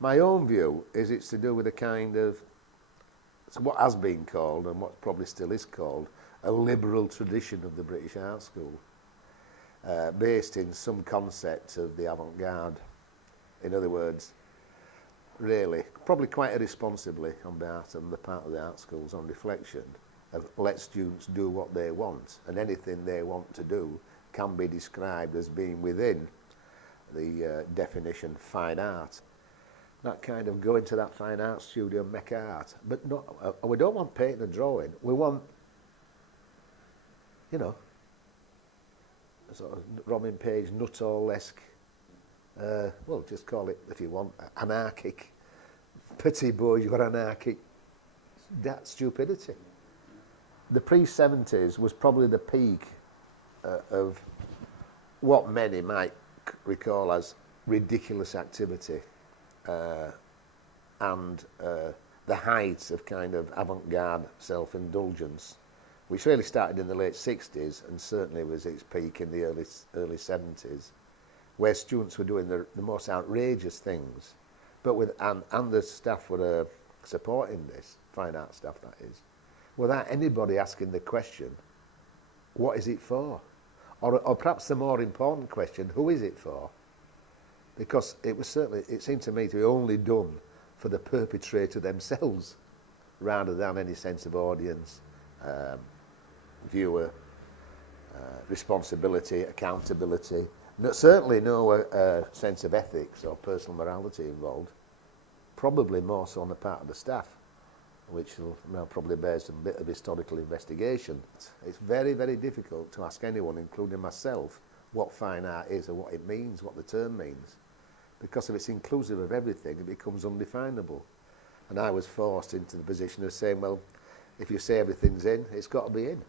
My own view is it's to do with a kind of, it's what has been called, and what probably still is called, a liberal tradition of the British Art School, based in some concept of the avant-garde. In other words, really, probably quite irresponsibly on the part of the art schools, on reflection, of let students do what they want, and anything they want to do can be described as being within the definition fine art. That kind of go into that fine art studio and make art. But not, we don't want painting and drawing. We want, you know, sort of Robin Page, Nuttall-esque, well, just call it, if you want, anarchic, petit bourgeois anarchic, that stupidity. The pre-70s was probably the peak of what many might recall as ridiculous activity, and the height of kind of avant-garde self-indulgence, which really started in the late 60s and certainly was its peak in the early 70s, where students were doing the most outrageous things, but and the staff were supporting this, fine art staff that is, without anybody asking the question, what is it for? Or perhaps the more important question, who is it for? Because it seemed to me to be only done for the perpetrator themselves, rather than any sense of audience, viewer, responsibility, accountability. Certainly no sense of ethics or personal morality involved. Probably more so on the part of the staff, which now probably bears a bit of historical investigation. It's very, very difficult to ask anyone, including myself, what fine art is or what it means, what the term means. Because if it's inclusive of everything, it becomes undefinable. And I was forced into the position of saying, well, if you say everything's in, it's got to be in.